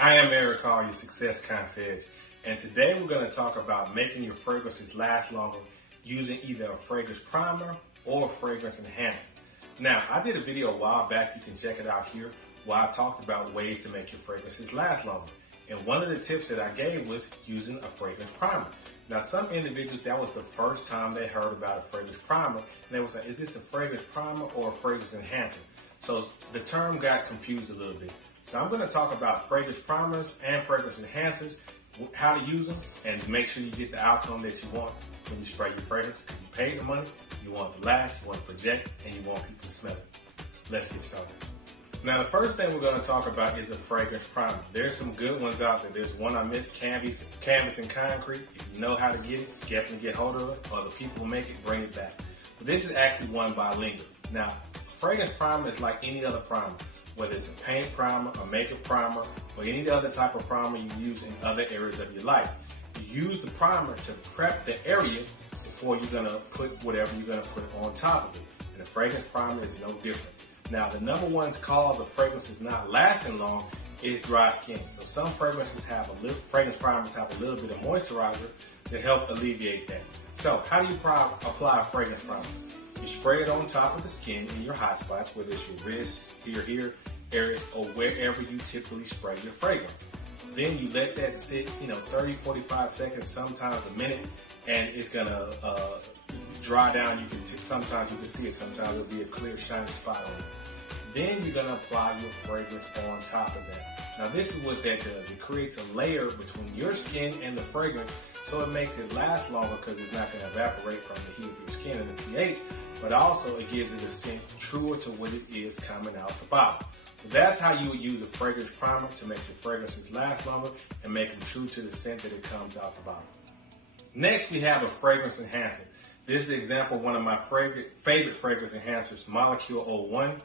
I am iamEricHall, your success concierge, and today we're going to talk about making your fragrances last longer using either a fragrance primer or a fragrance enhancer. Now, I did a video a while back, you can check it out here, where I talked about ways to make your fragrances last longer. And one of the tips that I gave was using a fragrance primer. Now, some individuals, that was the first time they heard about a fragrance primer, and they would say, is this a fragrance primer or a fragrance enhancer? So the term got confused a little bit. So I'm going to talk about fragrance primers and fragrance enhancers, how to use them, and make sure you get the outcome that you want when you spray your fragrance. You paid the money, you want it to last, you want to project, and you want people to smell it. Let's get started. Now, the first thing we're going to talk about is a fragrance primer. There's some good ones out there. There's one I missed, Canvas and Concrete. If you know how to get it, definitely get hold of it, or the people who make it, bring it back. But this is actually one by Linger. Now, a fragrance primer is like any other primer, whether it's a paint primer, a makeup primer, or any other type of primer you use in other areas of your life. You use the primer to prep the area before you're going to put whatever you're going to put on top of it. And a fragrance primer is no different. Now, the number one cause of fragrances not lasting long is dry skin. So some fragrances fragrance primers have a little bit of moisturizer to help alleviate that. So how do you apply a fragrance primer? You spray it on top of the skin in your hot spots, whether it's your wrist, here, area, or wherever you typically spray your fragrance. Then you let that sit, 30, 45 seconds, sometimes a minute, and it's gonna dry down. Sometimes you can see it, sometimes it'll be a clear, shiny spot on it. Then you're gonna apply your fragrance on top of that. Now this is what that does. It creates a layer between your skin and the fragrance, so it makes it last longer because it's not gonna evaporate from the heat of your skin and the pH, but also it gives it a scent truer to what it is coming out the bottle. So that's how you would use a fragrance primer to make your fragrances last longer and make them true to the scent that it comes out the bottle. Next, we have a fragrance enhancer. This is an example of one of my favorite fragrance enhancers, Molecule 01.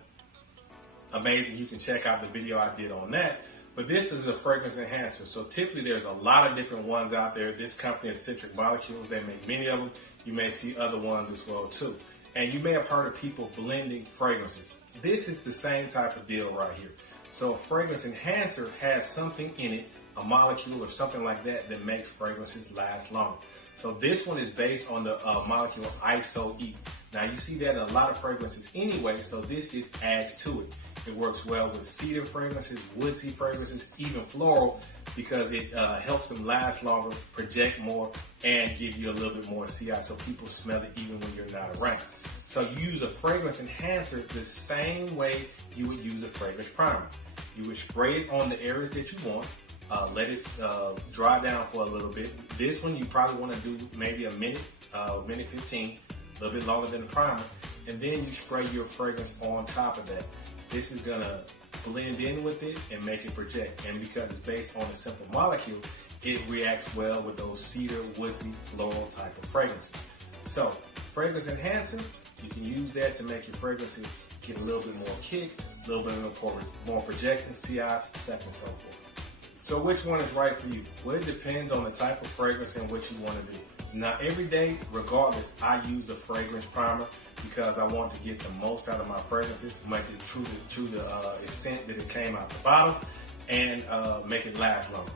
Amazing, you can check out the video I did on that. But this is a fragrance enhancer. So typically there's a lot of different ones out there. This company is Citric Molecules. They make many of them. You may see other ones as well too. And you may have heard of people blending fragrances. This is the same type of deal right here. So a fragrance enhancer has something in it, a molecule or something like that, that makes fragrances last longer. So this one is based on the molecule ISO-E. Now you see that in a lot of fragrances anyway, so this just adds to it. It works well with cedar fragrances, woodsy fragrances, even floral, because it helps them last longer, project more, and give you a little bit more CI so people smell it even when you're not around. So you use a fragrance enhancer the same way you would use a fragrance primer. You would spray it on the areas that you want, let it dry down for a little bit. This one you probably want to do maybe a minute, minute 15, a little bit longer than the primer, and then you spray your fragrance on top of that. This is gonna blend in with it and make it project. And because it's based on a simple molecule, it reacts well with those cedar, woodsy, floral type of fragrances. So, fragrance enhancer, you can use that to make your fragrances get a little bit more kick, a little bit more projection, CI, such and so forth. So which one is right for you? Well, it depends on the type of fragrance and what you want to do. Now, every day, regardless, I use a fragrance primer because I want to get the most out of my fragrances, make it true to the scent that it came out the bottle, and make it last longer.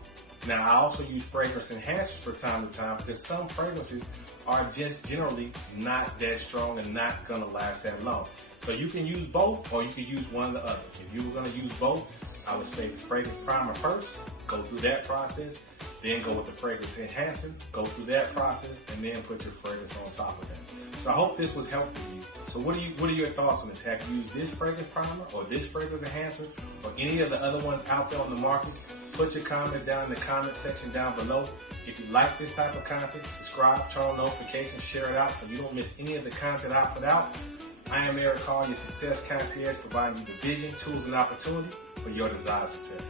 Now, I also use fragrance enhancers from time to time because some fragrances are just generally not that strong and not going to last that long. So you can use both, or you can use one or the other. If you were going to use both, I would say the fragrance primer first, go through that process, then go with the fragrance enhancer, go through that process, and then put your fragrance on top of that. So I hope this was helpful to you. So what are your thoughts on this? Have you used this fragrance primer or this fragrance enhancer or any of the other ones out there on the market? Put your comments down in the comment section down below. If you like this type of content, subscribe, turn on notifications, share it out so you don't miss any of the content I put out. I am iamEricHall, your success concierge, providing you the vision, tools, and opportunity for your desired success.